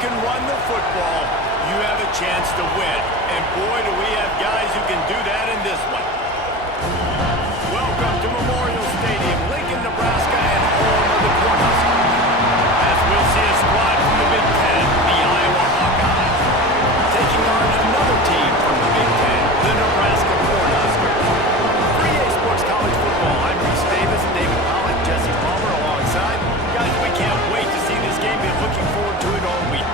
can run the football, you have a chance to win. And boy, do we have guys who can do that in this one. Welcome to Memorial Stadium, Lincoln, Nebraska, and home of the Cornhuskers. As we'll see a squad from the Big Ten, the Iowa Hawkeyes, taking on another team from the Big Ten, the Nebraska Cornhuskers. For EA Sports College Football, I'm Reese Davis and David Pollock, Jesse Palmer alongside. Guys, we can't wait to see this game. Been looking forward to it all week.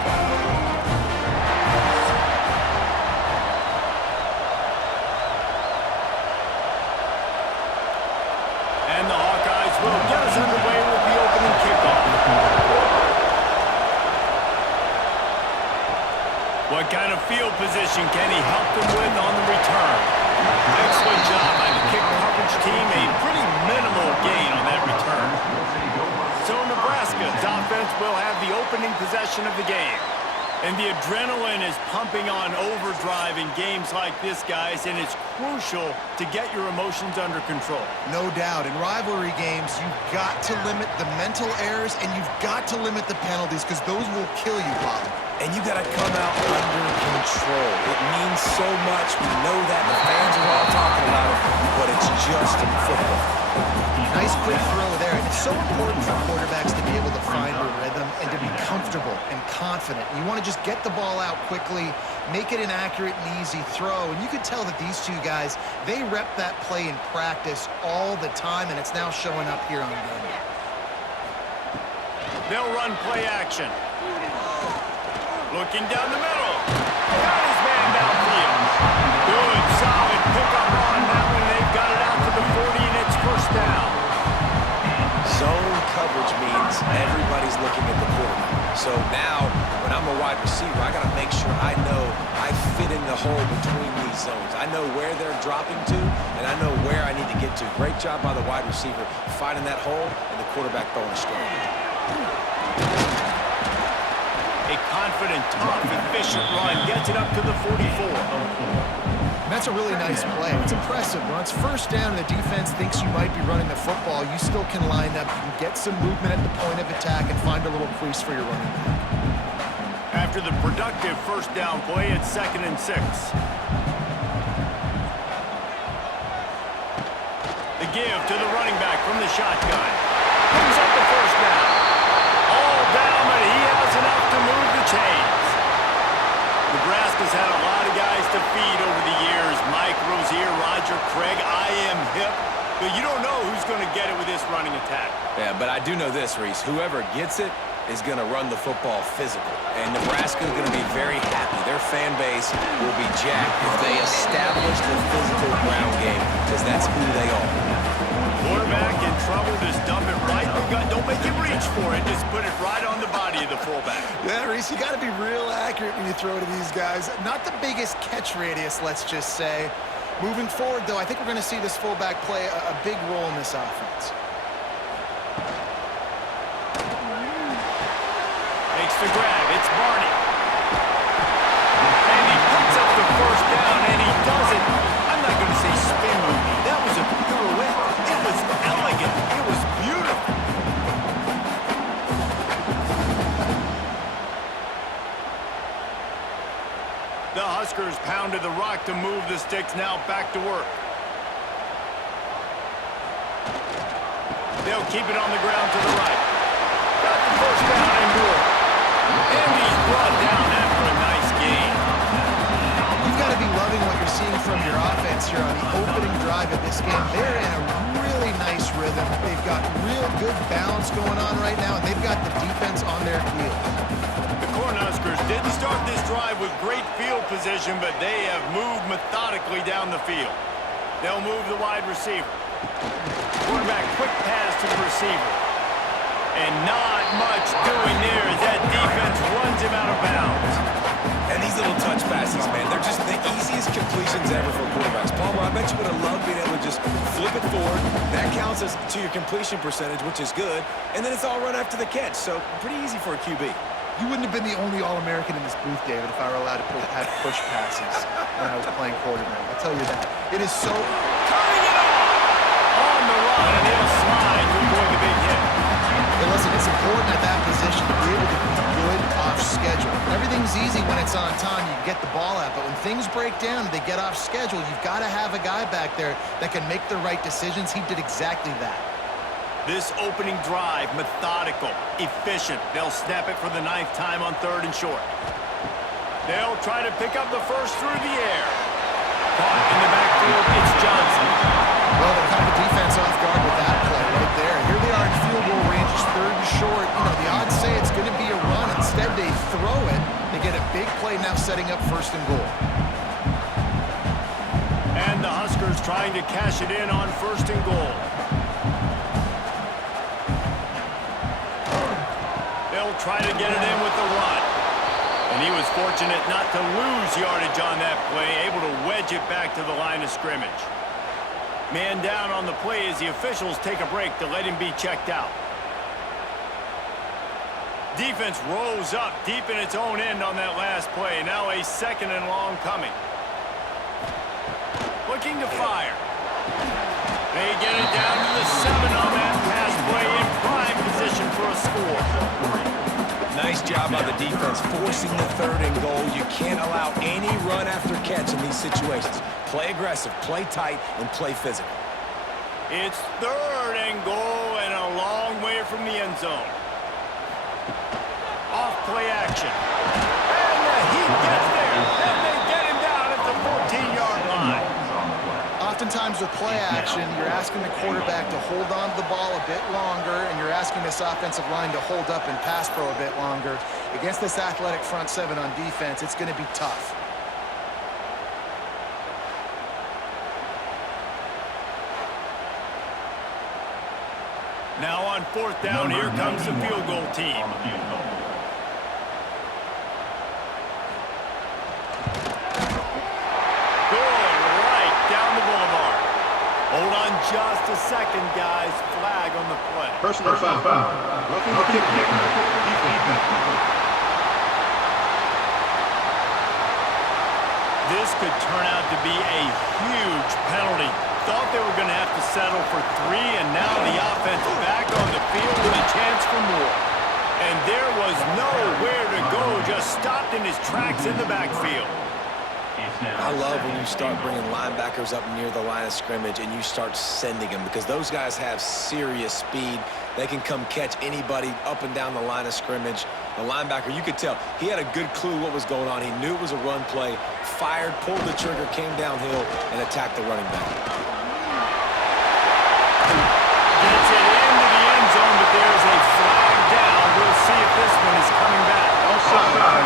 And the Hawkeyes will get us underway with the opening kickoff. What kind of field position can he help them with on the return? Excellent job by the kick coverage team. A pretty minimal gain on that return. So Nebraska's offense will have the opening possession of the game. And the adrenaline is pumping on overdrive in games like this, guys, and it's crucial to get your emotions under control. No doubt. In rivalry games, you've got to limit the mental errors, and you've got to limit the penalties, because those will kill you, Bob. And you got to come out under control. It means so much. We know that. The fans are all talking about it, but it's just in football. Nice quick throw there. And it's so important for quarterbacks to be able to find a rhythm and to be comfortable and confident. You want to just get the ball out quickly, make it an accurate and easy throw. And you can tell that these two guys, they rep that play in practice all the time, and it's now showing up here on game day. They'll run play action. Looking down the middle. Got his man downfield. Good, solid pickup on that one. They've got it out to the 40, and it's first down. Zone coverage means everybody's looking at the quarterback. So now, when I'm a wide receiver, I got to make sure I know I fit in the hole between these zones. I know where they're dropping to, and I know where I need to get to. Great job by the wide receiver finding that hole, and the quarterback throwing a straight. A confident, tough, efficient run gets it up to the 44. That's a really nice play. It's impressive. When it's first down and the defense thinks you might be running the football, you still can line up. You can get some movement at the point of attack and find a little crease for your running back. After the productive first down play, it's 2nd and 6. The give to the running back from the shotgun. Brings up the first down. All down, but he has enough to move the chains. Nebraska's had a lot of guys to feed over the years. Mike Rozier, Roger Craig, I am hip. But you don't know who's going to get it with this running attack. Yeah, but I do know this, Reese. Whoever gets it is going to run the football physical. And Nebraska is going to be very happy. Their fan base will be jacked if they establish the physical ground game, because that's who they are. Quarterback in trouble, just dump it right in the gut. Don't make him reach for it. Just put it right on the body of the fullback. Yeah, Reese, you got to be real accurate when you throw to these guys. Not the biggest catch radius, let's just say. Moving forward, though, I think we're going to see this fullback play a big role in this offense. Makes the grab. It's Barney. And he puts up the first down, and he does it. I'm not going to say spin move. That was a pirouette. It was elegant. It was beautiful. The Huskers pounded the rock to move the sticks. Now back to work. They'll keep it on the ground to the right. Got the first down and more. And he's brought down after a nice gain. You've got to be loving what you're seeing from your offense here on the opening drive of this game. They're in a really nice rhythm. They've got real good balance going on right now, and they've got the defense on their heels. The Cornhuskers didn't start this drive with great field position, but they have moved methodically down the field. They'll move the wide receiver. Quarterback quick pass to the receiver. And not much doing there as that defense runs him out of bounds. And these little touch passes, man, they're just the easiest completions ever for quarterbacks. Palmer, I bet you would have loved being able to just flip it forward. That counts as to your completion percentage, which is good. And then it's all run after the catch, so pretty easy for a QB. You wouldn't have been the only All-American in this booth, David, if I were allowed to have push passes when I was playing quarterback. I'll tell you that. It is so... Cutting it off! On the run, and he'll slide to avoid the big hit. Hey, listen, it's important at that position to be able to be good off schedule. easy when it's on time. You can get the ball out. But when things break down, they get off schedule, you've got to have a guy back there that can make the right decisions. He did exactly that. This opening drive, methodical, efficient. They'll snap it for the 9th time on 3rd and short. They'll try to pick up the first through the air. Caught in the backfield, it's Johnson. Well, they caught the defense off guard with that play right there. Here they are in field goal range, it's 3rd and short. You know, the odds say it's going to be a run. Instead, they throw it. They get a big play now setting up 1st and goal. And the Huskers trying to cash it in on 1st and goal. They'll try to get it in with the run. And he was fortunate not to lose yardage on that play, able to wedge it back to the line of scrimmage. Man down on the play as the officials take a break to let him be checked out. Defense rose up deep in its own end on that last play. Now a 2nd and long coming. Looking to fire. They get it down to the 7 on that pass play in prime position for a score. Nice job by the defense forcing the 3rd and goal. You can't allow any run after catch in these situations. Play aggressive, play tight, and play physical. It's 3rd and goal and a long way from the end zone. Off play action. And the Heat gets there. And they get him down at the 14-yard line. Oftentimes with play action, you're asking the quarterback to hold on to the ball a bit longer, and you're asking this offensive line to hold up and pass pro a bit longer. Against this athletic front 7 on defense, it's going to be tough. Now on 4th down, here comes the field goal team. Hold on just a second, guys. Flag on the play. Personal foul. Roughing the kicker. This could turn out to be a huge penalty. Thought they were going to have to settle for 3, and now the offense back on the field with a chance for more. And there was nowhere to go, just stopped in his tracks in the backfield. I love when you start bringing linebackers up near the line of scrimmage and you start sending them, because those guys have serious speed. They can come catch anybody up and down the line of scrimmage. The linebacker, you could tell, he had a good clue what was going on. He knew it was a run play, fired, pulled the trigger, came downhill, and attacked the running back. Gets it into the end zone, but there's a flag down. We'll see if this one is coming back. Offside.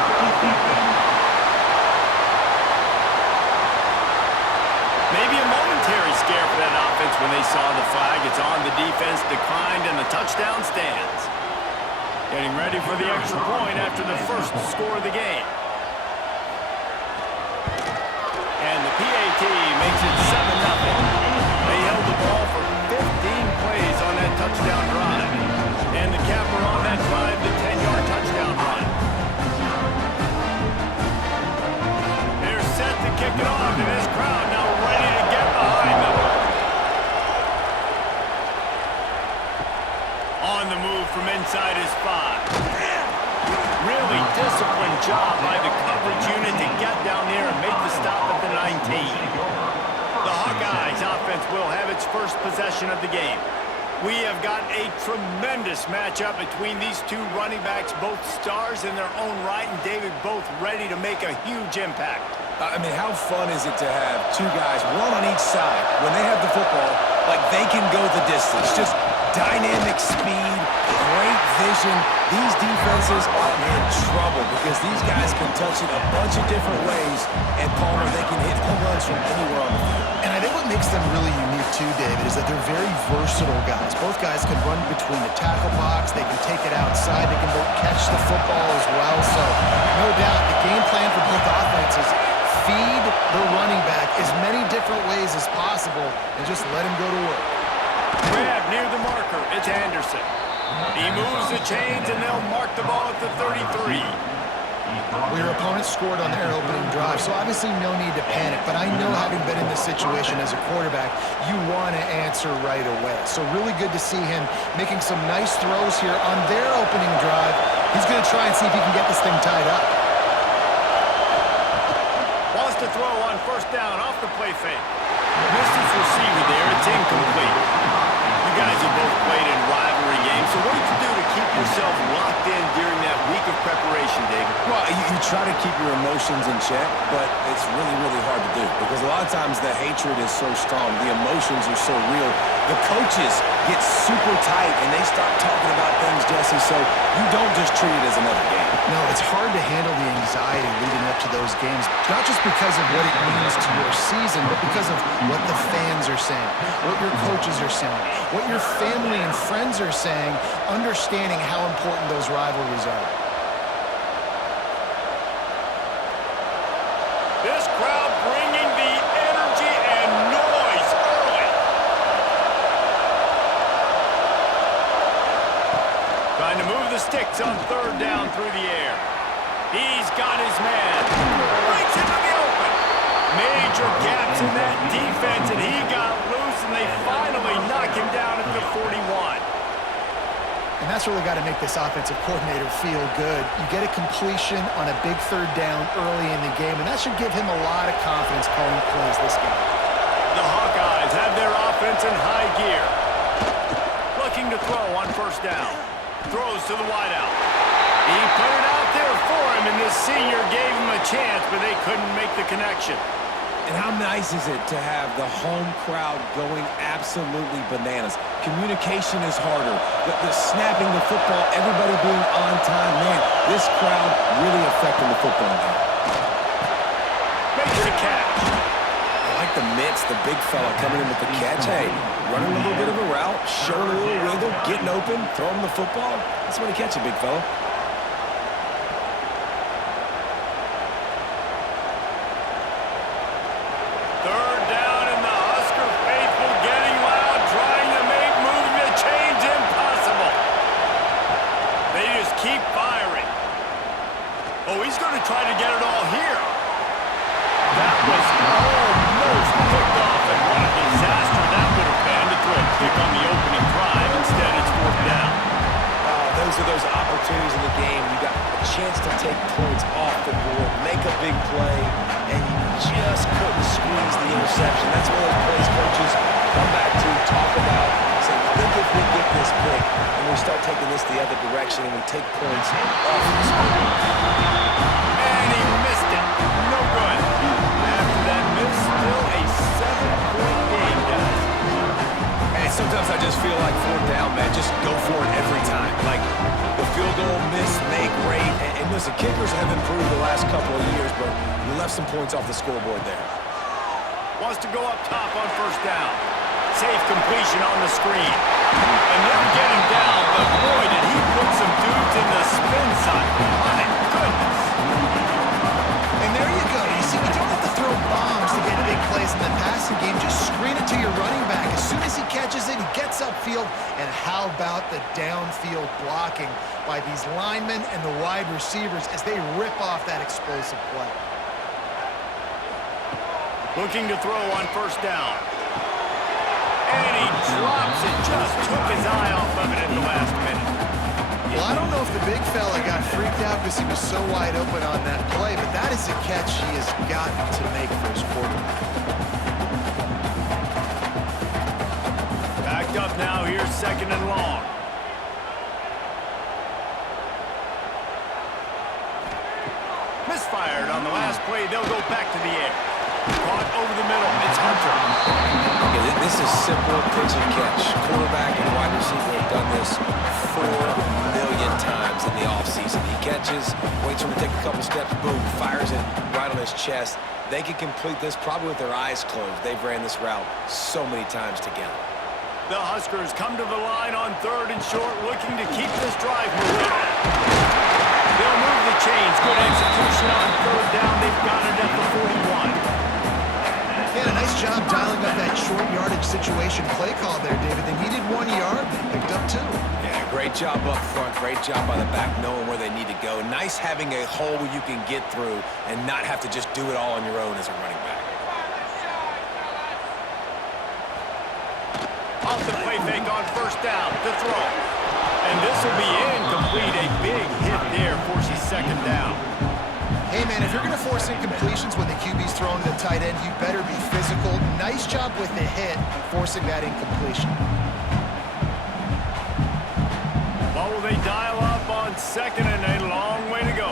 Maybe a momentary scare for that offense when they saw the flag. It's on, the defense declined, and the touchdown stands. Getting ready for the extra point after the first score of the game. And the PAT makes it 7-0. They held the ball for 15 plays on that touchdown drive. And the capper on that drive, the 10-yard touchdown run. They're set to kick it off, and this crowd now ready to get behind them. On the move from inside his 5. Really disciplined job by the coverage unit to get down there and make the stop at the 19. The Hawkeyes offense will have its first possession of the game. We have got a tremendous matchup between these two running backs, both stars in their own right, and David, both ready to make a huge impact. I mean, how fun is it to have two guys, one on each side, when they have the football, like they can go the distance. Just dynamic speed, great vision. These defenses are in trouble because these guys can touch it a bunch of different ways, and Palmer, they can hit home runs from anywhere on the field. And I think what makes them really unique too, David, is that they're very versatile guys. Both guys can run between the tackle box, they can take it outside, they can both catch the football as well. So, no doubt, the game plan for both offenses, feed the running back as many different ways as possible and just let him go to work. Grab near the marker. It's Anderson. He moves the chains, and they'll mark the ball at the 33. Well, your opponent scored on their opening drive, so obviously no need to panic. But I know, having been in this situation as a quarterback, you want to answer right away. So really good to see him making some nice throws here on their opening drive. He's going to try and see if he can get this thing tied up. try to keep your emotions in check, but it's really, really hard to do because a lot of times the hatred is so strong. The emotions are so real. The coaches get super tight, and they start talking about things, Jesse, so you don't just treat it as another game. No, it's hard to handle the anxiety leading up to those games, not just because of what it means to your season, but because of what the fans are saying, what your coaches are saying, what your family and friends are saying, understanding how important those rivalries are. This crowd bringing the energy and noise early. Trying to move the sticks on third down through the air. He's got his man. Breaks into the open. Major gaps in that defense, and he got loose, and they finally knock him down at the 41. And that's really got to make this offensive coordinator feel good. You get a completion on a big third down early in the game, and that should give him a lot of confidence calling plays this game. The Hawkeyes have their offense in high gear. Looking to throw on first down. Throws to the wideout. He put it out there for him, and this senior gave him a chance, but they couldn't make the connection. And how nice is it to have the home crowd going absolutely bananas? Communication is harder. The snapping the football, everybody being on time. Man, this crowd really affecting the football game. Makes the catch. I like the mitts, the big fella coming in with the catch. Hey, running a little bit of a route, showing a little wiggle, getting open, throwing the football. That's when he catch it, big fella. Third down, and the Husker faithful getting loud, trying to make moving the chains impossible. They just keep firing. Oh, he's going to try to get it all here. That was almost picked off, and what a disaster that would have been to throw a pick on the opening drive. Instead, it's fourth down. Those are those opportunities in the game. You got a chance to take points off the board, make a big play, and you just couldn't squeeze the interception. That's one of those plays coaches come back to talk about. Say, I think if we get this pick and we start taking this the other direction and we take points off the score. And he missed it. No good. After that miss, still a 7-point game, guys. And sometimes I just feel like fourth down, man, just go for it every time. Like the field goal, miss, make, rate. And listen, kickers have improved the last couple of years, but we left some points off the scoreboard there. Wants to go up top on first down. Safe completion on the screen. And they'll get him down, but boy, did he put some dudes in the spin side. My goodness. And there you go. You see, you don't have to throw bombs to get big plays in the passing game. Just screen it to your running back. As soon as he catches it, he gets upfield. And how about the downfield blocking by these linemen and the wide receivers as they rip off that explosive play. Looking to throw on first down. And he drops it. Just took his eye off of it at the last minute. Well, I don't know if the big fella got freaked out because he was so wide open on that play, but that is a catch he has got to make for his quarterback. Backed up now. Here's second and long. Misfired on the last play. They'll go back to the air. Caught over the middle. It's Hunter. Yeah, this is simple pitch and catch. Quarterback and wide receiver have done this 4 million times in the offseason. He catches, waits for him to take a couple steps, boom, fires it right on his chest. They can complete this probably with their eyes closed. They've ran this route so many times together. The Huskers come to the line on third and short, looking to keep this drive moving. They'll move the chains. Good execution on third down. They've got it at the 41. Yeah, nice job dialing up that short yardage situation play call there, David. They needed 1 yard. They picked up 2. Yeah, great job up front. Great job by the back knowing where they need to go. Nice having a hole where you can get through and not have to just do it all on your own as a running back. Off the play fake on first down to throw. And this will be incomplete. A big hit there forces second down. Hey, man, if you're going to force incompletions when the QB's throwing the tight end, you better be physical. Nice job with the hit, forcing that incompletion. What will they dial up on second and a long way to go?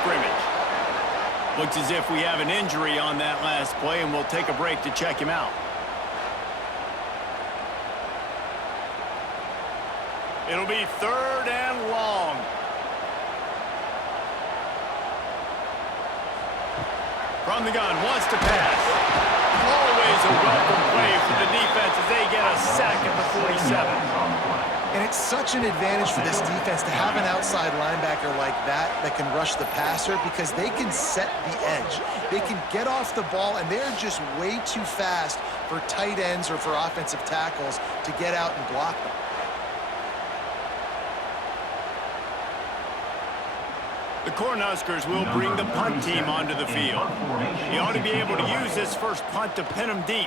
scrimmage. Looks as if we have an injury on that last play, and we'll take a break to check him out. It'll be 3rd and long. From the gun, wants to pass. Always a welcome play for the defense as they get a sack at the 47. And it's such an advantage for this defense to have an outside linebacker like that can rush the passer because they can set the edge. They can get off the ball, and they're just way too fast for tight ends or for offensive tackles to get out and block them. The Cornhuskers will bring the punt team onto the field. He ought to be able to use this first punt to pin them deep.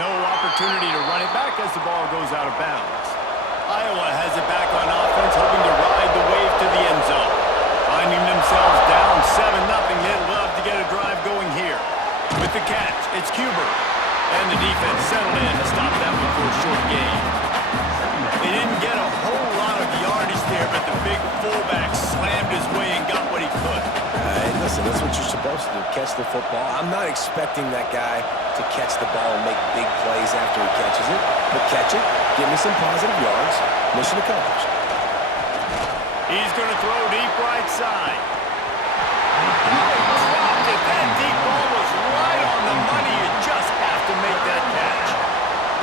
No opportunity to run it back as the ball goes out of bounds. Iowa has it back on offense, hoping to ride the wave to the end zone. Finding themselves down 7-0, they'd love to get a drive going here. With the catch, it's Cuber. And the defense settled in to stop that one for a short gain. They didn't get a whole lot of yardage there, but the big fullback slammed his way and got what he could. Hey, listen, that's what you're supposed to do, catch the football. I'm not expecting that guy to catch the ball and make big plays after he catches it, but catch it, give me some positive yards, mission accomplished. He's going to throw deep right side. Dropped it. That deep ball was right on the money. You just have to make that catch.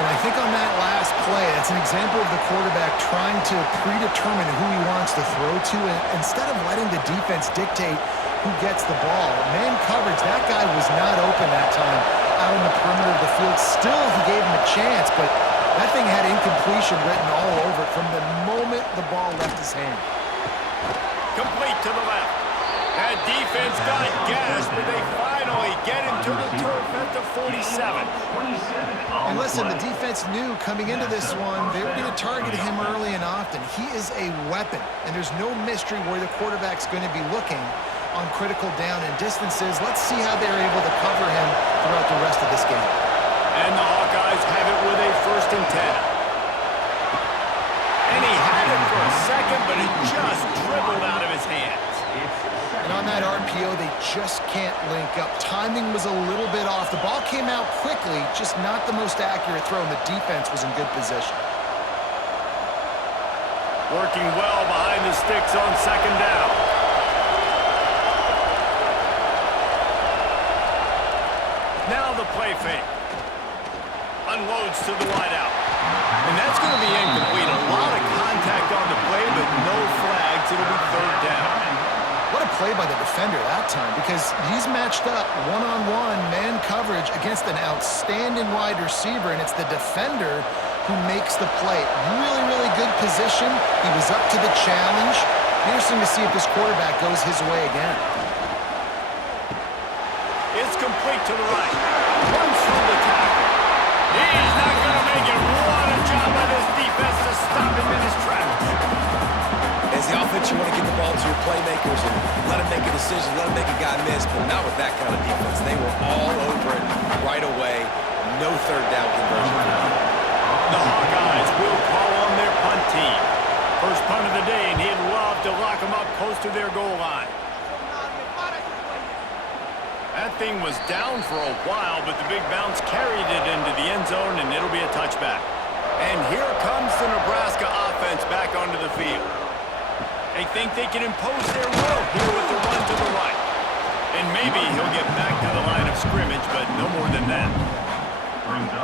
And I think on that last play, that's an example of the quarterback trying to predetermine who he wants to throw to, and instead of letting the defense dictate who gets the ball. Man coverage, that guy was not open that time out in the perimeter of the field. Still, he gave him a chance, but that thing had incompletion written all over it from the moment the ball left his hand. Complete to the left. That defense got gas, but they finally get him to the turf at the 47. And listen, the defense knew coming into this one, they were going to target him early and often. He is a weapon, and there's no mystery where the quarterback's going to be looking on critical down and distances. Let's see how they're able to cover him throughout the rest of this game. And the Hawkeyes have it with a 1st and 10. And he had it for a second, but it just dribbled out of his hands. And on that RPO, they just can't link up. Timing was a little bit off. The ball came out quickly, just not the most accurate throw, and the defense was in good position. Working well behind the sticks on 2nd down. Now the play fake. Unloads to the wideout. And that's going to be incomplete. A lot of contact on the play, but no flags. It'll be 3rd down. What a play by the defender that time, because he's matched up one-on-one man coverage against an outstanding wide receiver, and it's the defender who makes the play. Really, really good position. He was up to the challenge. Interesting to see if this quarterback goes his way again. It's complete to the right. Runs through the tackle. He's not going to make it. What a job by this defense to stop him in his tracks. As the offense, you want to get the ball to your playmakers and let them make a decision, let them make a guy miss, but not with that kind of defense. They were all over it right away. No 3rd down conversion for them. The Hawkeyes will call on their punt team. First punt of the day, and he'd love to lock them up close to their goal line. That thing was down for a while, but the big bounce carried it into the end zone, and it'll be a touchback. And here comes the Nebraska offense back onto the field. They think they can impose their will here with the run to the right. And maybe he'll get back to the line of scrimmage, but no more than that.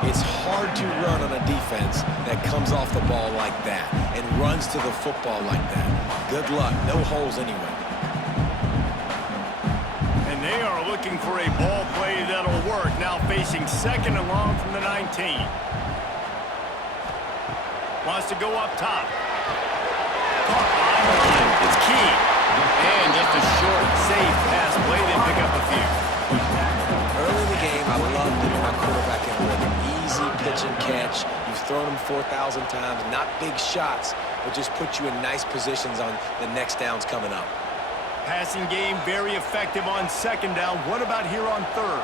It's hard to run on a defense that comes off the ball like that and runs to the football like that. Good luck. No holes anyway. And they are looking for a ball play that'll work. Now facing 2nd and long from the 19. Wants to go up top. Caught on the line. It's key. And just a short, safe pass play. They pick up a few. Early in the game, I love getting my quarterback in a rhythm. Easy pitch and catch. You've thrown him 4,000 times. Not big shots, but just put you in nice positions on the next downs coming up. Passing game very effective on 2nd down. What about here on 3rd?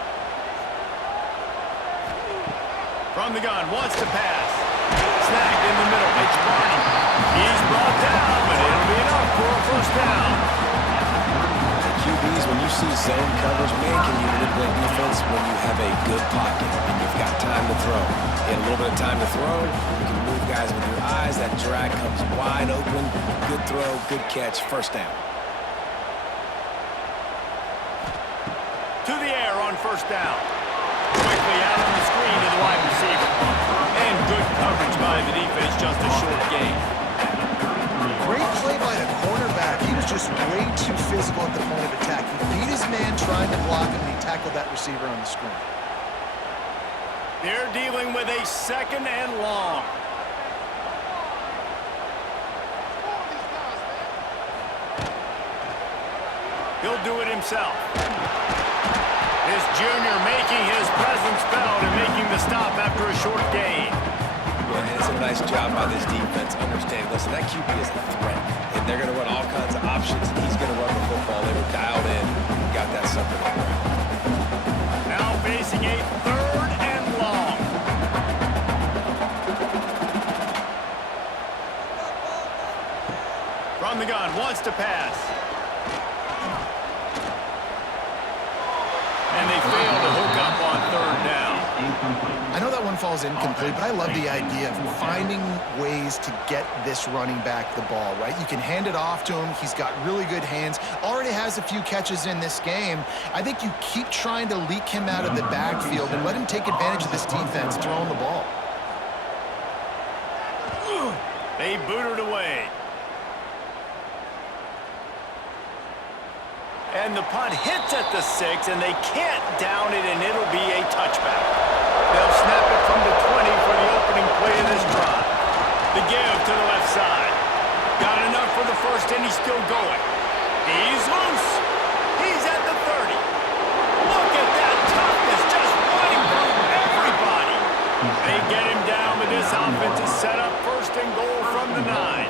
From the gun, wants to pass. Snagged in the middle. It's Barney. He's brought down, but it'll be enough for a see zone coverage, man, can you manipulate defense when you have a good pocket and you've got time to throw. You get a little bit of time to throw, you can move guys with your eyes, that drag comes wide open, good throw, good catch, first down. To the air on first down. Quickly out on the screen to the wide receiver. And good coverage by the defense, just a short gain. Great play by the cornerback. He was just way too physical at the point of attack. He beat his man trying to block him, and he tackled that receiver on the screen. They're dealing with a second and long. He'll do it himself. This junior making his presence felt and making the stop after a short gain. And it's a nice job by this defense understanding, listen, that QB is a threat. And they're going to run all kinds of options, and he's going to run the football. They were dialed in and got that sucker on the ground. Now facing a third and long. From the gun, wants to pass. And they fail to hook up on third down. I know that one falls incomplete, but I love the idea of finding ways to get this running back the ball, right? You can hand it off to him. He's got really good hands. Already has a few catches in this game. I think you keep trying to leak him out of the backfield and let him take advantage of this defense throwing the ball. They boot it away. And the punt hits at the 6, and they can't down it, and it'll be a touchback. They'll snap it from the 20 for the opening play of this drive. The give to the left side. Got enough for the first, and he's still going. He's loose. He's at the 30. Look at that toughness, just running through everybody. They get him down, but this offense is set up first and goal from the 9.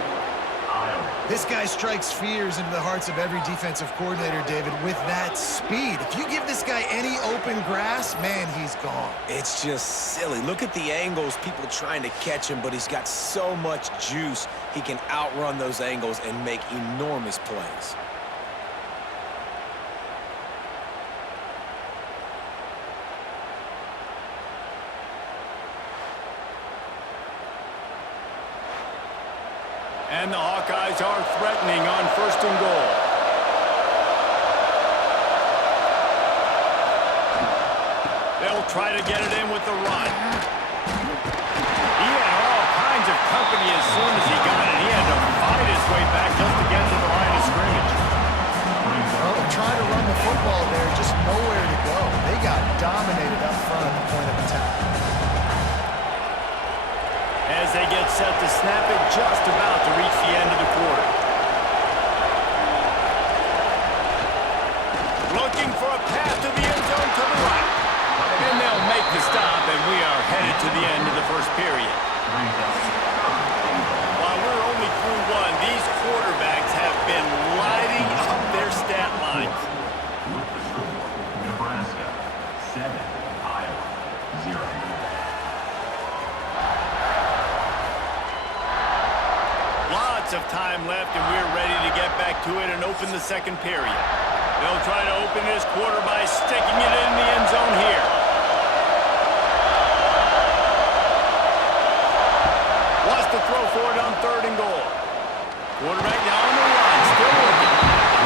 This guy strikes fears into the hearts of every defensive coordinator, David, with that speed. If you give this guy any open grass, man, he's gone. It's just silly. Look at the angles, people trying to catch him, but he's got so much juice. He can outrun those angles and make enormous plays. And the Hawkeyes are threatening on first and goal. They'll try to get it in with the run. He had all kinds of company as soon as he got it. He had to fight his way back just to get to the line of scrimmage. Well, trying to run the football there, just nowhere to go. They got dominated up front at the point of attack. As they get set to snap it, just about to reach the end of the quarter. Looking for a path to the end zone to the right. And they'll make the stop, and we are headed to the end of the first period. While we're only through one, these quarterbacks have been lighting up their stat lines. Nebraska 7, Iowa 0. Lots of time left, and we're ready to get back to it and open the second period. They'll try to open this quarter by sticking it in the end zone here. Wants to throw for it on third and goal. Quarterback now on the run, still looking.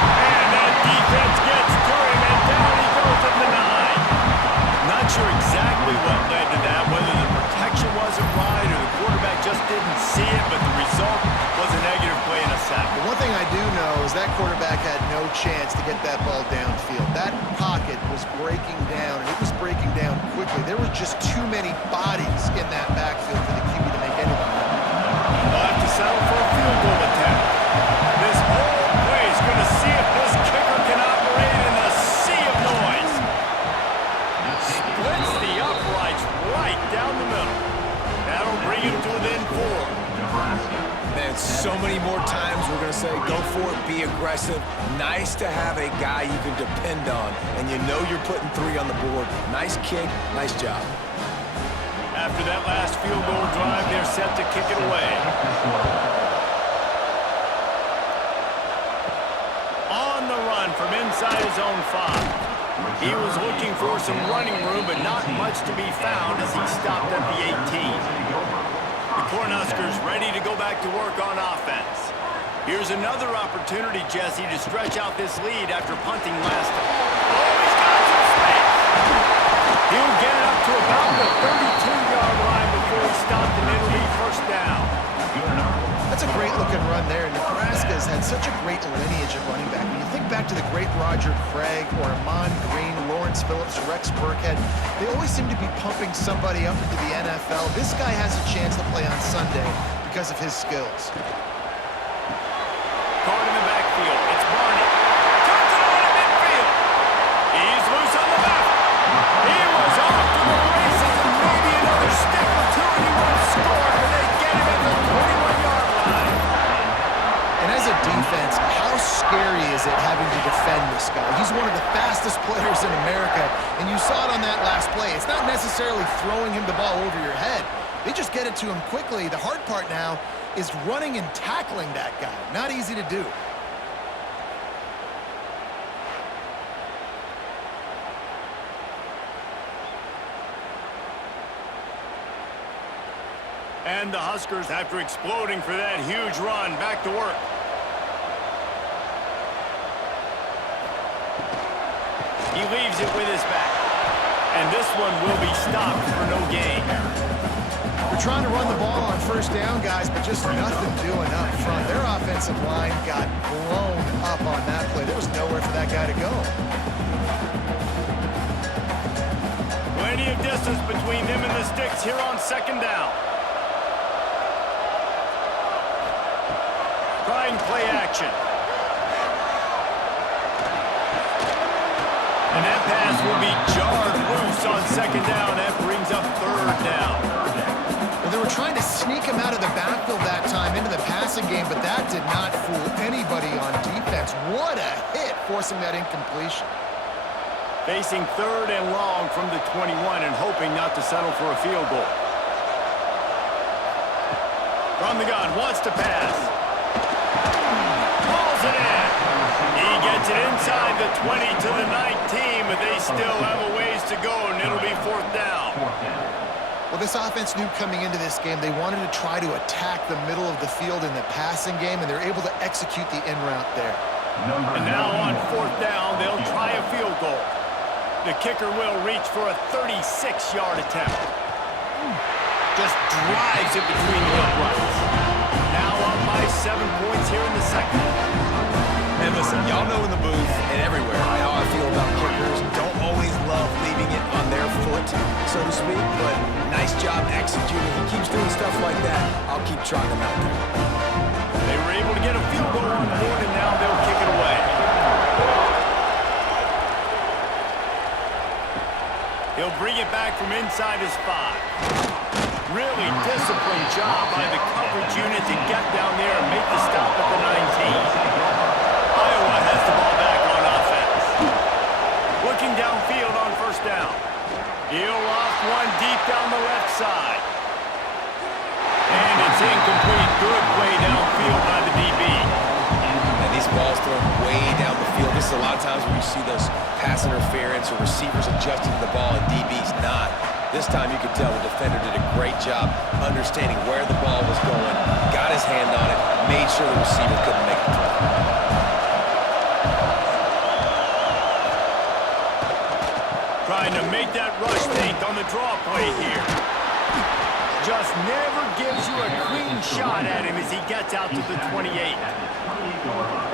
And that defense gets to him, and down he goes at the 9. Not sure exactly what led to that, whether the protection wasn't right or the quarterback just didn't see it, but the result was a negative play and a sack. But one thing I do know is that quarterback had no chance to get that ball downfield. That pocket was breaking down, and it was breaking down quickly. There were just too many bodies in that backfield for the QB to make anything happen. They'll have to settle for a field goal attempt. This whole play is going to see if this kicker can operate in the sea of noise. Splits the uprights right down the middle. That'll bring him to within 4. Man, so many more times we're going to say, go for it, be aggressive. Nice to have a guy you can depend on, and you know you're putting 3 on the board. Nice kick, nice job. After that last field goal drive, they're set to kick it away. On the run run from inside his own 5. He was looking for some running room, but not much to be found as he stopped at the 18. The Cornhuskers ready to go back to work on offense. Here's another opportunity, Jesse, to stretch out this lead after punting last time. Oh, he's got some space. He'll get it up to about the 32-yard line before he stopped, and it'll be first down. That's a great-looking run there. Nebraska has had such a great lineage at running back. When you think back to the great Roger Craig or Amon Green, Lawrence Phillips, Rex Burkhead, they always seem to be pumping somebody up into the NFL. This guy has a chance to play on Sunday because of his skills. Caught in the backfield. It's Barney. Turns it on in midfield. He's loose on the left. He was off to the races, and maybe another step or two, and he would have scored, but they get him at the 21-yard line. And as a defense, how scary is it having to defend this guy? He's one of the fastest players in America, and you saw it on that last play. It's not necessarily throwing him the ball over your head. They just get it to him quickly. The hard part now is running and tackling that guy. Not easy to do. And the Huskers, after exploding for that huge run, back to work. He leaves it with his back. And this one will be stopped for no gain. We're trying to run the ball on first down, guys, but just nothing doing up front. Their offensive line got blown up on that play. There was nowhere for that guy to go. Plenty of distance between them and the sticks here on second down. Trying play action. And that pass will be jarred loose on second down. That brings up third down. Well, they were trying to sneak him out of the backfield that time into the passing game, but that did not fool anybody on defense. What a hit, forcing that incompletion. Facing third and long from the 21 and hoping not to settle for a field goal. From the gun, wants to pass. Pulls it in. He gets it inside the 20 to the 19, but they still have a ways to go, and it'll be fourth down. Well, this offense knew coming into this game they wanted to try to attack the middle of the field in the passing game, and they're able to execute the in route there. And now on fourth down, they'll try a field goal. The kicker will reach for a 36-yard attempt. Just drives it between the uprights. Now up by 7 points here in the second. And listen, y'all know in the booth and everywhere how I feel about kickers. Don't always love leaving it on their foot, so to speak, but nice job executing. He keeps doing stuff like that. I'll keep trying them out there. They were able to get a field goal on board, and now they'll kick it away. He'll bring it back from inside his 5. Really disciplined job by the coverage unit to get down there and make the stop at the 19. Iowa has the ball back on offense. Looking downfield on first down. He'll off one deep down the left side. And it's incomplete. Good play downfield by the DB. And these balls thrown way down the field. This is a lot of times when you see those pass interference or receivers adjusting the ball and DB's not. This time you could tell the defender did a great job understanding where the ball was going, got his hand on it, made sure the receiver couldn't make the play. Trying to make that rush feint on the draw play here. Just never gives you a clean shot at him as he gets out to the 28.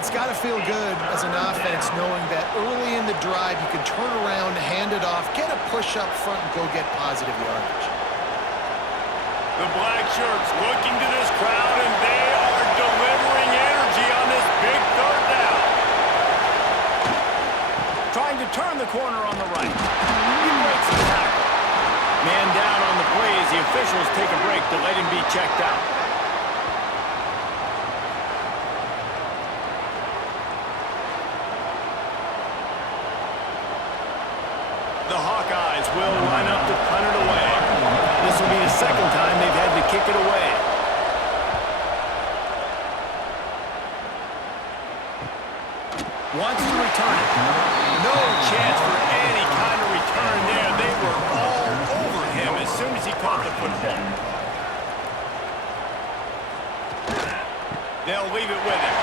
It's got to feel good as an offense knowing that early in the drive you can turn around, hand it off, get a push up front, and go get positive yardage. The black shirts looking to this crowd, and they are delivering energy on this big third down. Trying to turn the corner on the right. He breaks the tackle. Man down on the play as the officials take a break to let him be checked out. The Hawkeyes will line up to punt it away. This will be the second time they've had to kick it away. Wants to return it. No chance for any kind of return there. They were all over him as soon as he caught the football. They'll leave it with him.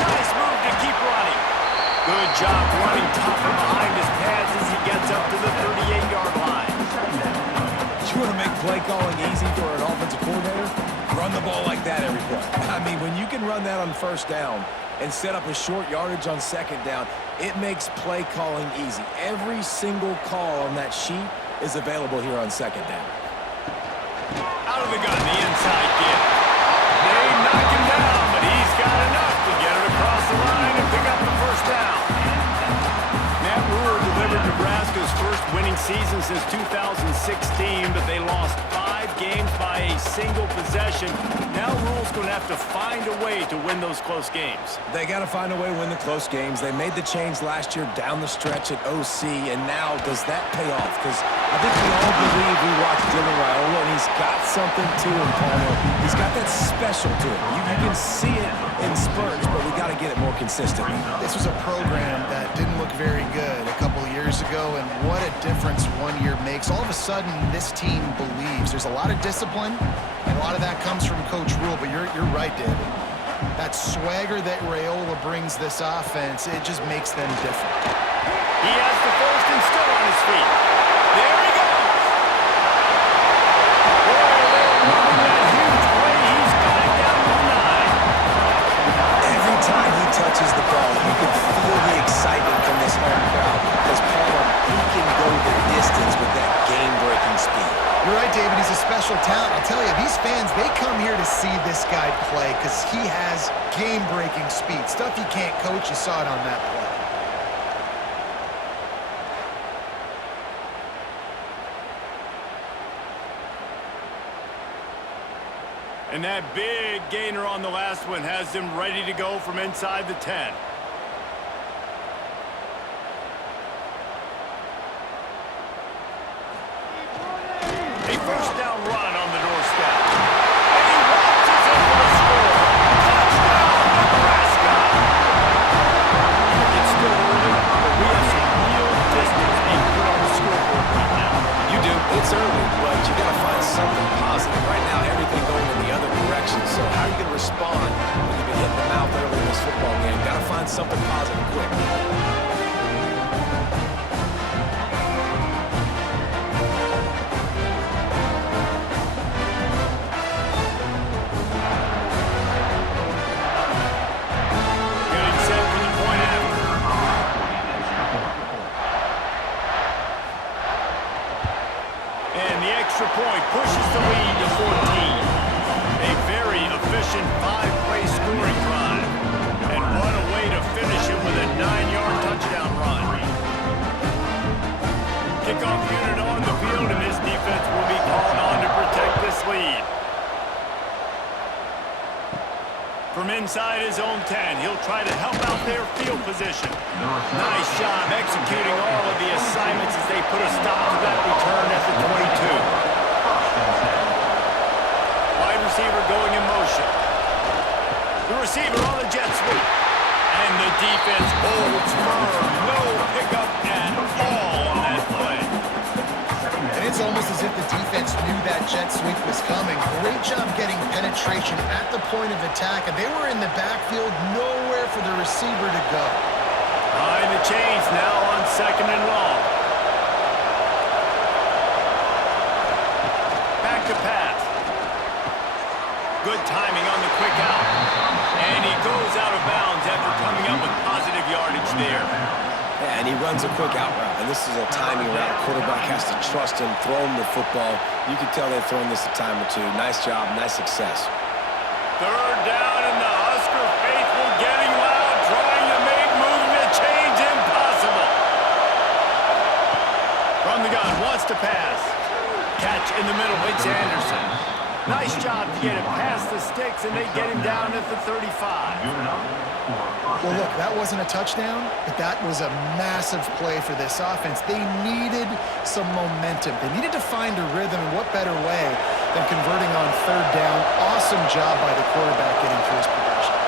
Nice move to keep running. Good job running tough from behind his pads as he gets up to the 38-yard line. You want to make play calling easy for an offensive coordinator? Run the ball like that every play. I mean, when you can run that on first down and set up a short yardage on second down, it makes play calling easy. Every single call on that sheet is available here on second down. Out of the gun, the inside give. They knock him down, but he's got enough to get it across the line and pick up the first down. Matt Rule delivered Nebraska's first winning season since 2016, but they lost 5 games by a single possession. Now Rule's going to have to find a way to win those close games. They got to find a way to win the close games. They made the change last year down the stretch at OC, and now does that pay off? Because I think we all believe we watched Dylan Raiola, and he's got something to him, Palmer. He's got that special to him. You can see it in spurts, but we got to get it more consistently. This was a program that didn't look very good a couple years ago, and what a difference 1 year makes. All of a sudden, this team believes. There's a lot of discipline, and a lot of that comes from Coach Rule, but you're right, David. That swagger that Raiola brings this offense, it just makes them different. He has the first and still on his feet. There he goes. Moving that huge play. He's got it down to the 9. Every time he touches the ball, you can feel the excitement from this home crowd because Palmer, he can go the distance with that game-breaking speed. You're right, David. He's a special talent. I'll tell you, these fans, they come here to see this guy play because he has game-breaking speed. Stuff you can't coach. You saw it on that play. And that big gainer on the last one has them ready to go from inside the 10. A first down run on the doorstep. And he launches in for the score. Touchdown, Nebraska! It's still early, but we have some real distance being put on the scoreboard right now. You do. It's early, but you got to find something positive. Right now, everything going in the other direction. So how are you going to respond when you've been hitting the mouth early in this football game? Got to find something positive quick. Getting set for the point after. And the extra point pushes the lead to 14. A very efficient 5-play scoring drive. And what a way to finish it with a 9-yard touchdown run. Kickoff unit on the field, and this defense will be called on to protect this lead. From inside his own 10, he'll try to help out their field position. Nice job executing all of the assignments as they put a stop to that return at the 22. Wide receiver going in motion. The receiver on the jet sweep. And the defense holds firm. No pickup at all on that play. And it's almost as if the defense knew that jet sweep was coming. Great job getting penetration at the point of attack, and they were in the backfield, nowhere for the receiver to go. Behind the chains now on 2nd and long. Back to pass. Good timing on the quick out. And he goes out of bounds after coming up with positive yardage there. Yeah, and he runs a quick out route, and this is a timing route. Quarterback has to trust him, throw him the football. You can tell they've thrown this a time or two. Nice job, nice success. 3rd down, and the Husker faithful getting loud, trying to make moving the chains impossible. From the gun, wants to pass. Catch in the middle, it's Anderson. Nice job to get it past the sticks, and they get him down at the 35. Well, look, that wasn't a touchdown, but that was a massive play for this offense. They needed some momentum. They needed to find a rhythm, and what better way than converting on 3rd down. Awesome job by the quarterback getting through his progression.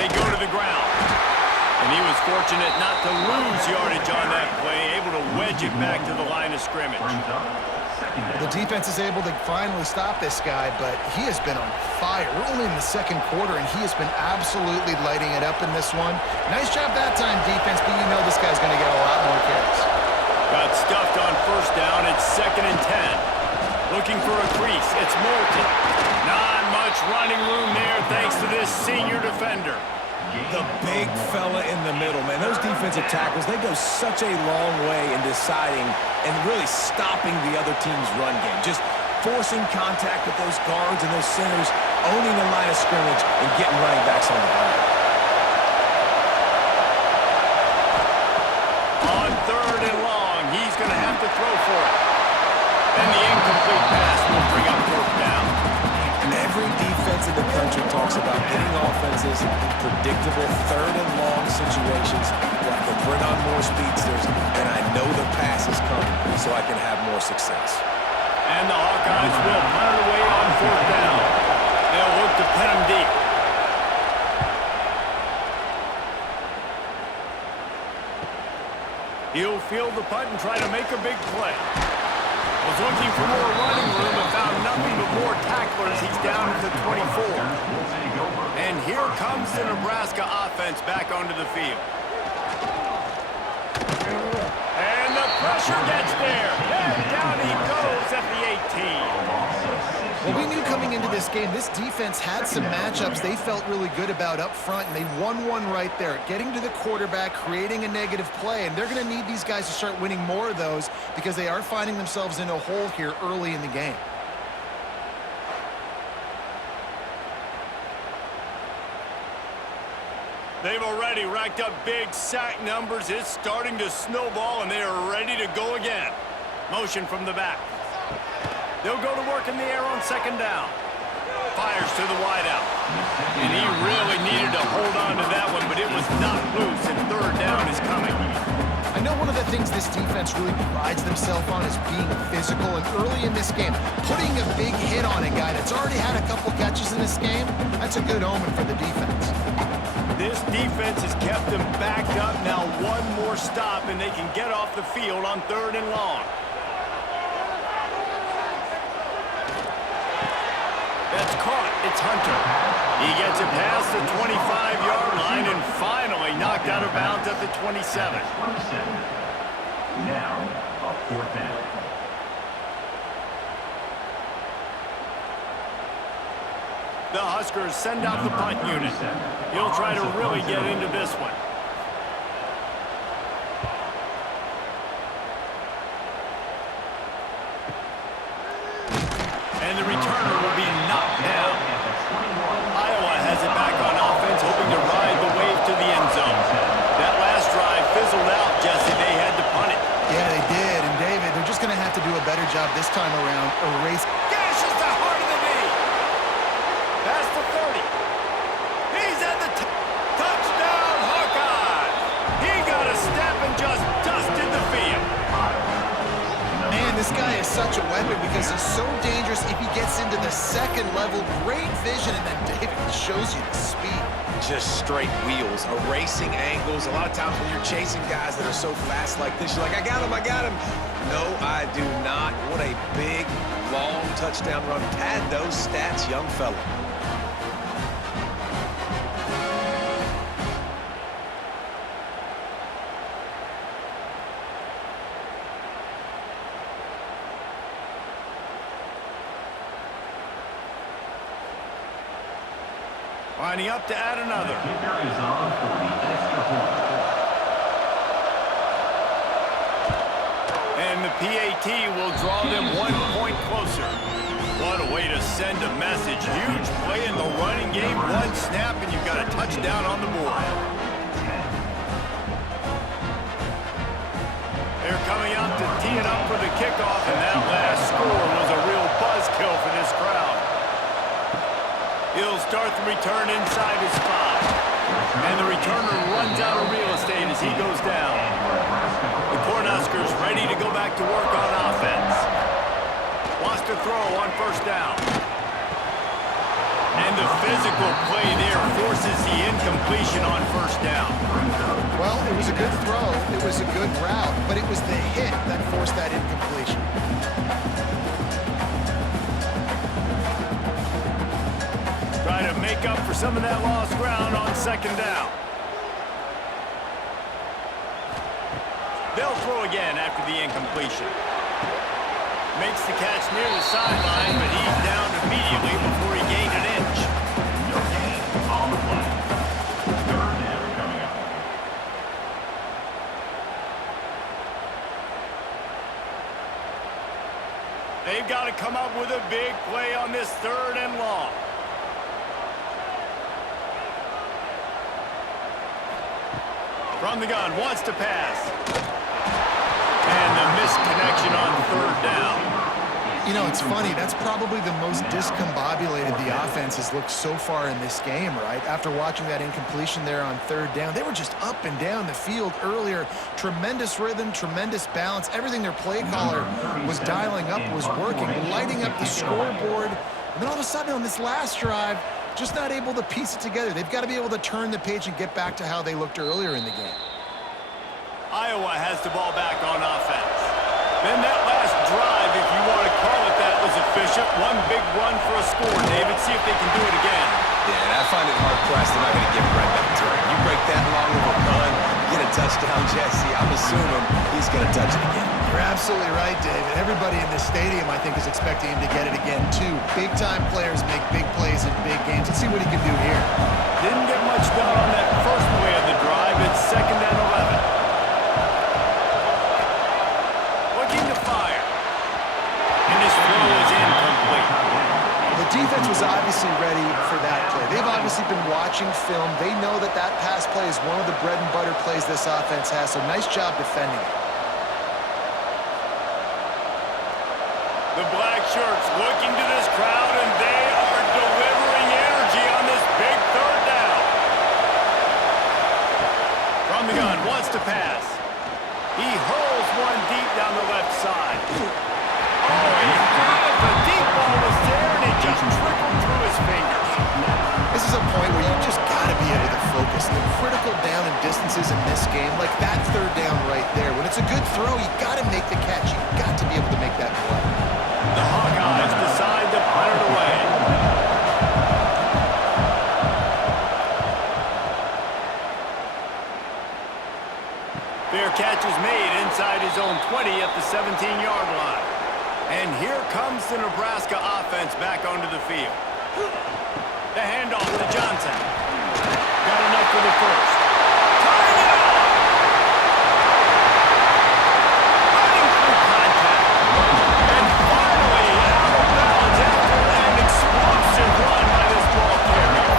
They go to the ground. And he was fortunate not to lose yardage on that play, able to wedge it back to the line of scrimmage. The defense is able to finally stop this guy, but he has been on fire. We're only in the second quarter, and he has been absolutely lighting it up in this one. Nice job that time, defense, but you know this guy's going to get a lot more carries. Got stuffed on first down. It's 2nd and 10. Looking for a crease. It's Moulton. Not much running room there thanks to this senior defender. The big fella in the middle, man. Those defensive tackles, they go such a long way in deciding and really stopping the other team's run game. Just forcing contact with those guards and those centers, owning the line of scrimmage, and getting running backs on the ground. On 3rd and long, he's going to have to throw for it. And the incomplete pass will bring up 4th down. Every defense in the country talks about getting offenses in predictable 3rd and long situations where I can bring on more speedsters and I know the pass is coming so I can have more success. And the Hawkeyes will punt it away on 4th down. They'll look to pin him deep. He'll field the punt and try to make a big play. Was looking for more running room and found nothing but more tacklers. He's down at the 24. And here comes the Nebraska offense back onto the field. And the pressure gets there. And down he goes at the 18. Well, we knew coming into this game, this defense had some matchups they felt really good about up front, and they won one right there, getting to the quarterback, creating a negative play, and they're going to need these guys to start winning more of those because they are finding themselves in a hole here early in the game. They've already racked up big sack numbers. It's starting to snowball, and they are ready to go again. Motion from the back. They'll go to work in the air on 2nd down. Fires to the wideout. And he really needed to hold on to that one, but it was not loose, and 3rd down is coming. I know one of the things this defense really prides themselves on is being physical, and early in this game, putting a big hit on a guy that's already had a couple catches in this game, that's a good omen for the defense. This defense has kept them backed up. Now one more stop, and they can get off the field on 3rd and long. That's caught. It's Hunter. He gets it past the 25-yard line and finally knocked out of bounds at the 27. Now, a 4th down. The Huskers send out the punt unit. He'll try to really get into this one. And the returner will be knocked down. Iowa has it back on offense, hoping to ride the wave to the end zone. That last drive fizzled out, Jesse. They had to punt it. Yeah, they did. And, David, they're just going to have to do a better job this time around erasing. Gashes the heart of the knee. Past the 30. He's at the touchdown, Hawkeyes. He got a step and just dusted the field. Man, this guy is such a weapon because he's so dangerous if he gets into the 2nd level. Great vision, and then David shows you the speed. Just straight wheels, erasing angles. A lot of times when you're chasing guys that are so fast like this, you're like, I got him, I got him. No, I do not. What a big, long touchdown run. Pad those stats, young fella. Lining up to add another. The kicker is on for the extra point. And the PAT will draw them 1 point closer. What a way to send a message. Huge play in the running game. One snap, and you've got a touchdown on the board. They're coming out to tee it up for the kickoff, and that last score was a real buzzkill for this crowd. He'll start the return inside his 5. And the returner runs out of real estate as he goes down. The Cornhuskers ready to go back to work on offense. Wants to throw on 1st down. And the physical play there forces the incomplete incompletion on first down. Well, it was a good throw. It was a good route, but it was the hit that forced that incompletion. Try to make up for some of that lost ground on second down. They'll throw again after the incompletion. Makes the catch near the sideline, but he's down immediately before he gained an inch. No gain on the play. Third down coming up. They've got to come up with a big play on this third and long. From the gun, wants to pass. And the missed connection on third down. You know, it's funny. That's probably the most discombobulated the offense has looked so far in this game, right? After watching that incompletion there on third down, they were just up and down the field earlier. Tremendous rhythm, tremendous balance. Everything their play caller was dialing up was working, lighting up the scoreboard. And then all of a sudden on this last drive, just not able to piece it together. They've got to be able to turn the page and get back to how they looked earlier in the game. Iowa has the ball back on offense. Then that last drive, if you want to call it that, was efficient. One big run for a score, David. See if they can do it again. Yeah, and I find it hard-pressed they're not going to give it right back to him. You break that long of a run, get a touchdown, Jesse, I'm assuming he's going to touch it again. You're absolutely right, David. Everybody in this stadium, I think, is expecting him to get it again, too. Big-time players make big plays in big games. Let's see what he can do here. Didn't get much done on that first play of the drive. It's 2nd and 11. Looking to fire. And his throw is incomplete. The defense was obviously ready for that play. They've obviously been watching film. They know that that pass play is one of the bread-and-butter plays this offense has, so nice job defending it. The black shirts looking to this crowd, and they are delivering energy on this big third down. From the gun, wants to pass. He hurls one deep down the left side. Oh, he had it. The deep ball was there, and it just trickled through his fingers. This is a point where you just got to be able to focus. The critical down and distances in this game, like that third down right there. When it's a good throw, you got to make the catch. You've got to be able to make that play. The Hawkeyes decide to punt it away. Fair catch is made inside his own 20 at the 17-yard line. And here comes the Nebraska offense back onto the field. The handoff to Johnson. Got enough for the first. Tying it up! Running through contact. And finally out of bounds after an explosive run by this ball carrier.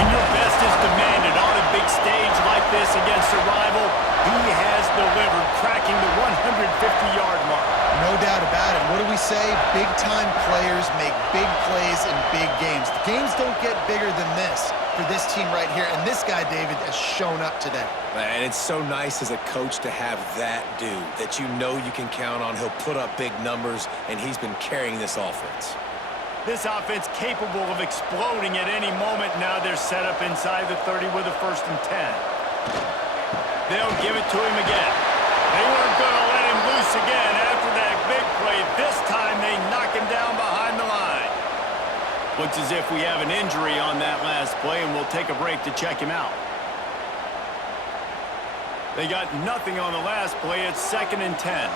When your best is demanded on a big stage like this against a rival, he has delivered, cracking the 150-yard mark. No doubt about it. What do we say? Big-time players make big plays in big games. The games don't get bigger than this for this team right here, and this guy, David, has shown up today. And it's so nice as a coach to have that dude that you know you can count on. He'll put up big numbers, and he's been carrying this offense. This offense capable of exploding at any moment. Now they're set up inside the 30 with a 1st and 10. They'll give it to him again. They weren't going to let him loose again after that big play. This time they knock him down behind the line. Looks as if we have an injury on that last play, and we'll take a break to check him out. They got nothing on the last play. It's 2nd and 10.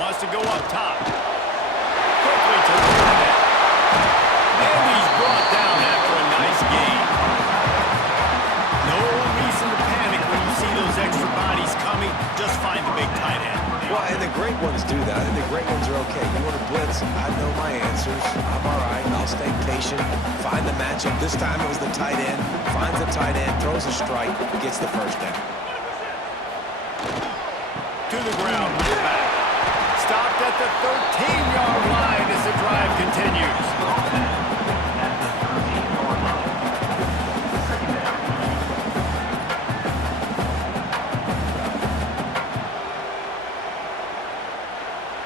Wants to go up top. Quickly to the net. And he's brought down after a nice gain. No reason to panic when you see those extra bodies coming. Just find the big tight end. Well, and the great ones do that, and the great ones are okay. You want to blitz, I know my answers. I'm all right. I'll stay patient, find the matchup. This time it was the tight end. Finds the tight end, throws a strike, gets the first down. To the ground, back. Stopped at the 13-yard line as the drive continues.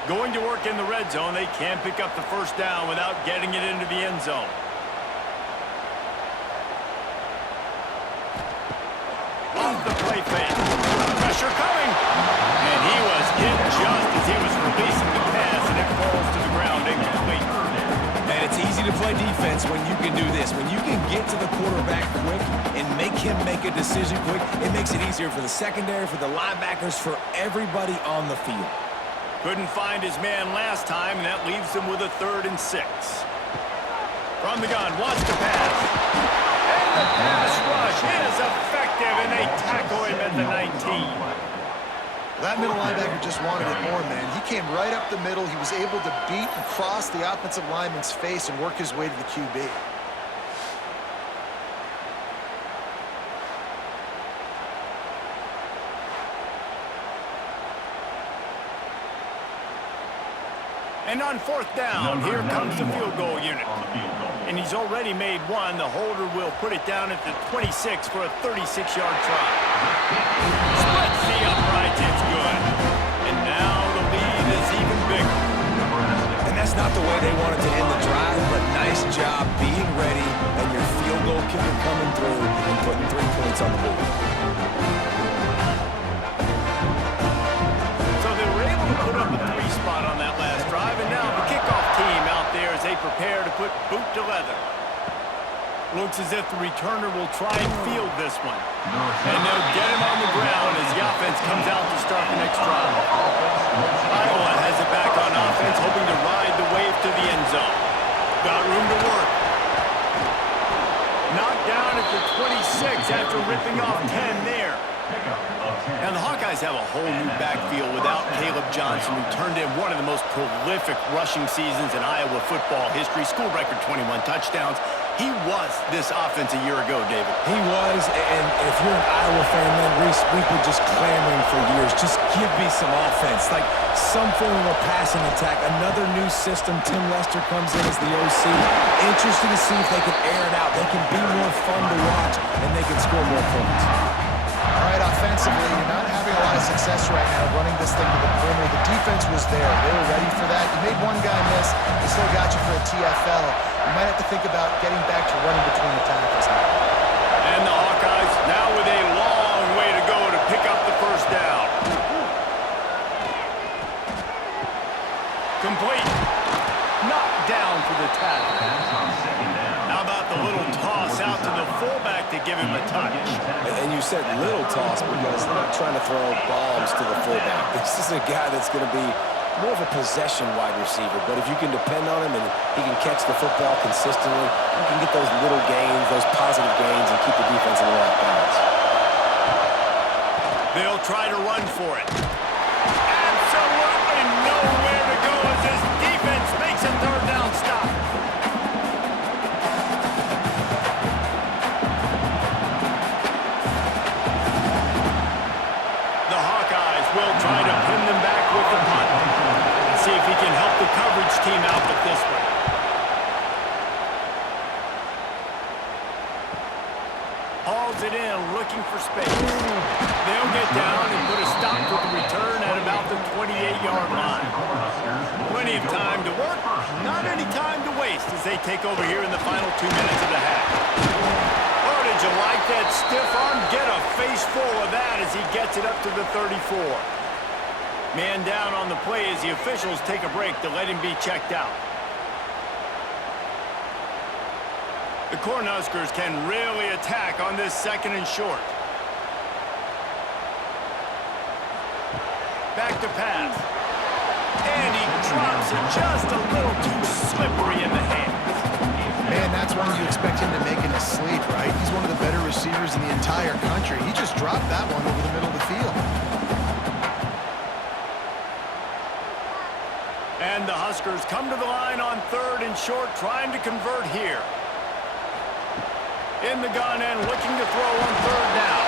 Going to work in the red red zone, they can't pick up the first down without getting it into the end zone. Off the play fake. Pressure coming. And he was hit just as he was releasing the pass, and it falls to the ground incomplete. And it's easy to play defense when you can do this. When you can get to the quarterback quick and make him make a decision quick, it makes it easier for the secondary, for the linebackers, for everybody on the field. Couldn't find his man last time, and that leaves him with a 3rd and 6. From the gun, wants to pass. And the pass rush is effective, and they tackle him at the 19. That middle linebacker just wanted it more, man. He came right up the middle. He was able to beat and cross the offensive lineman's face and work his way to the QB. And on 4th down, here comes the field goal unit. And he's already made one. The holder will put it down at the 26 for a 36-yard try. Splits the uprights, it's good. And now the lead is even bigger. And that's not the way they wanted to end the drive, but nice job being ready and your field goal kicker coming through and putting 3 points on the board. So they were able to put up a 3 spot on that last drive, and now the kickoff team out there as they prepare to put boot to leather. Looks as if the returner will try and field this one. And they'll get him on the ground as the offense comes out to start the next drive. Iowa has it back on offense, hoping to ride the wave to the end zone. Got room to work. Knocked down at the 26 after ripping off 10 there. Now the Hawkeyes have a whole new backfield without Caleb Johnson, who turned in one of the most prolific rushing seasons in Iowa football history. School record 21 touchdowns. He was this offense a year ago, David. He was, and if you're an Iowa fan, man, Reese, we've been just clamoring for years. Just give me some offense, like some form of a passing attack. Another new system. Tim Lester comes in as the OC. Interested to see if they can air it out. They can be more fun to watch, and they can score more points. All right, offensively, you're not having a lot of success right now running this thing to the perimeter. The defense was there. They were ready for that. You made one guy miss. They still got you for a TFL. You might have to think about getting back to running between the tackles now. And the Hawkeyes now with a long way to go to pick up the first down. Complete. Knocked down for the tackle. How about the little toss out to the fullback to give him a touch? And you said little toss because they're not trying to throw bombs to the fullback. This is a guy that's going to be more of a possession wide receiver, but if you can depend on him and he can catch the football consistently, you can get those little gains, those positive gains, and keep the defense in the right balance. They'll try to run for it. Absolutely nowhere to go as this defense makes a 3rd down stop. The Hawkeyes will try to pin them back with the punt. See if he can help the coverage team out with this one. Hauls it in, looking for space. They'll get down and put a stop to the return at about the 28-yard line. Plenty of time to work, not any time to waste as they take over here in the final 2 minutes of the half. Oh, did you like that stiff arm? Get a face full of that as he gets it up to the 34. Man down on the play as the officials take a break to let him be checked out. The Cornhuskers can really attack on this 2nd and short. Back to pass. And he drops it just a little too slippery in the hands. Man, that's one you expect him to make in his sleep, right? He's one of the better receivers in the entire country. He just dropped that one over the middle of the field. And the Huskers come to the line on 3rd and short, trying to convert here. In the gun and looking to throw on 3rd down.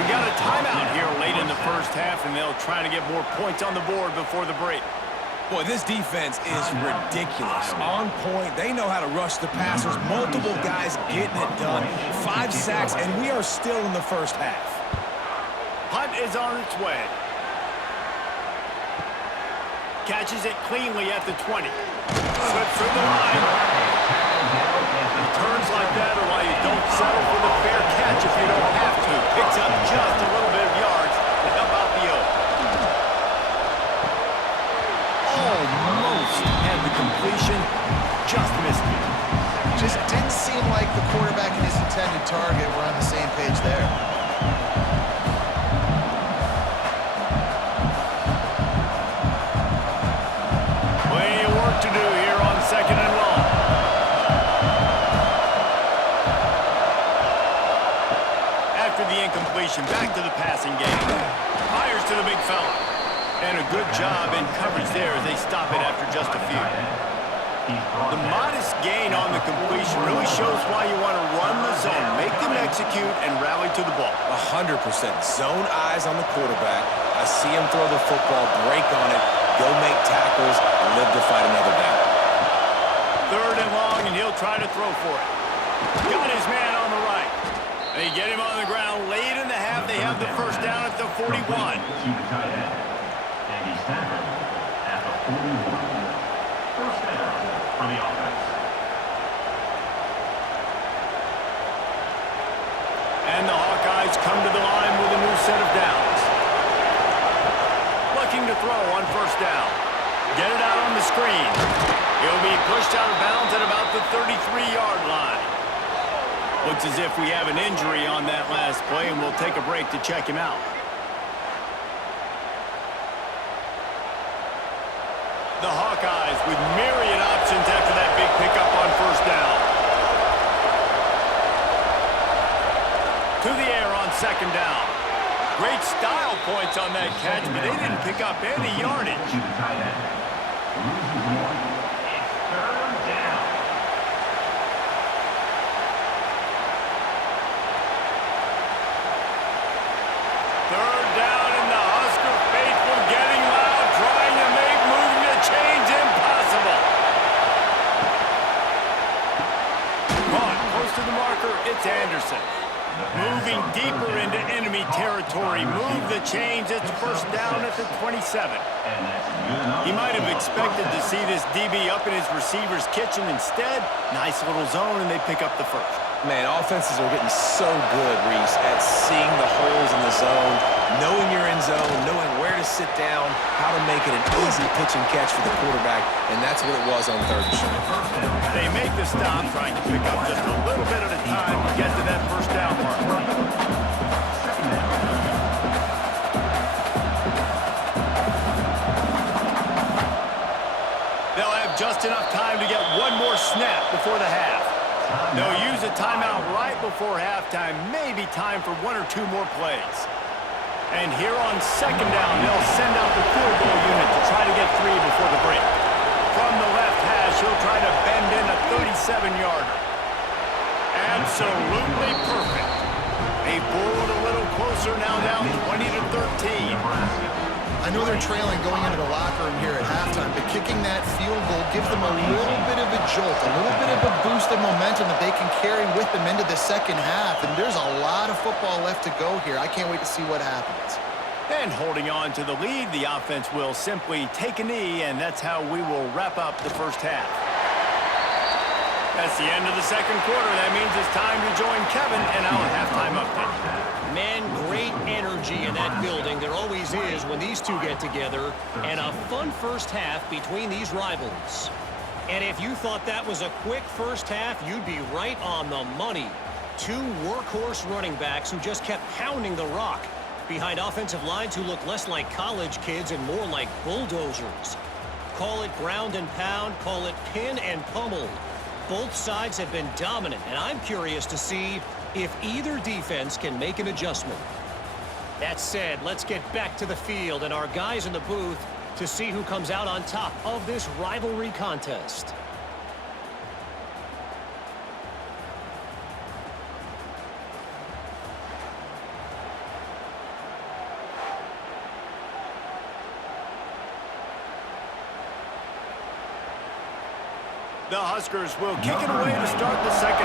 We got a timeout here late in the first half, and they'll try to get more points on the board before the break. Boy, this defense is ridiculous. On point. They know how to rush the passers. Multiple guys getting it done. 5 sacks, and we are still in the first half. Punt is on its way. Catches it cleanly at the 20. Slips through the line. Returns like that are why you don't settle for the fair catch if you don't have to. Picks up just a little bit of yards to help out the O. Almost had the completion. Just missed it. Just didn't seem like the quarterback and his intended target were on the same page there. Plenty of work to do here on 2nd and long. After the incompletion, back to the passing game. Fires to the big fella. And a good job in coverage there as they stop it after just a few. The modest gain on the completion really shows why you want to run the zone, make them execute, and rally to the ball. 100%. Zone eyes on the quarterback. I see him throw the football, break on it, go make tackles, and live to fight another down. 3rd and long, and he'll try to throw for it. Got his man on the right. They get him on the ground late in the half. They have the first down at the 41. To the tight end. And he's tackled at the 41. First down for the offense. And the Hawkeyes come to the line with a new set of downs. Looking to throw on first down. Get it out on the screen. He'll be pushed out of bounds at about the 33-yard line. Looks as if we have an injury on that last play, and we'll take a break to check him out. The Hawkeyes with myriad options after that big pickup on first down. To the air on 2nd down. Great style points on that catch, but they didn't pick up any yardage. To the tight end. Loses one. It's 3rd down. Third down, and the Husker faithful getting loud, trying to make moving the chains impossible. Caught close to the marker, it's Anderson. Moving deeper into enemy territory. Move the chains. It's first down at the 27. He might have expected to see this DB up in his receiver's kitchen. Instead, nice little zone, and they pick up the first. Man, offenses are getting so good, Reese, at seeing the holes in the zone, knowing you're in zone, knowing where to sit down, how to make it an easy pitch and catch for the quarterback, and that's what it was on 3rd and short. They make the stop, trying to pick up just a little bit at a time to get to that first down mark. They'll have just enough time to get one more snap before the half. They'll use a timeout right before halftime, maybe time for 1 or 2 more plays. And here on 2nd down, they'll send out the field goal unit to try to get 3 before the break. From the left hash, he'll try to bend in a 37-yarder. Absolutely perfect. They pulled a little closer, now down 20-13. I know they're trailing going into the locker room here at halftime, but kicking that field goal gives them a little bit of a jolt, a little bit of a boost of momentum that they can carry with them into the second half. And there's a lot of football left to go here. I can't wait to see what happens. And holding on to the lead, the offense will simply take a knee, and that's how we will wrap up the first half. That's the end of the second quarter. That means it's time to join Kevin in our halftime update. Man, great energy in that building. There always is when these two get together. And a fun first half between these rivals. And if you thought that was a quick first half, you'd be right on the money. 2 workhorse running backs who just kept pounding the rock behind offensive lines who look less like college kids and more like bulldozers. Call it ground and pound, call it pin and pummel. Both sides have been dominant, and I'm curious to see if either defense can make an adjustment. That said, let's get back to the field and our guys in the booth to see who comes out on top of this rivalry contest. The Huskers will kick it away to start the second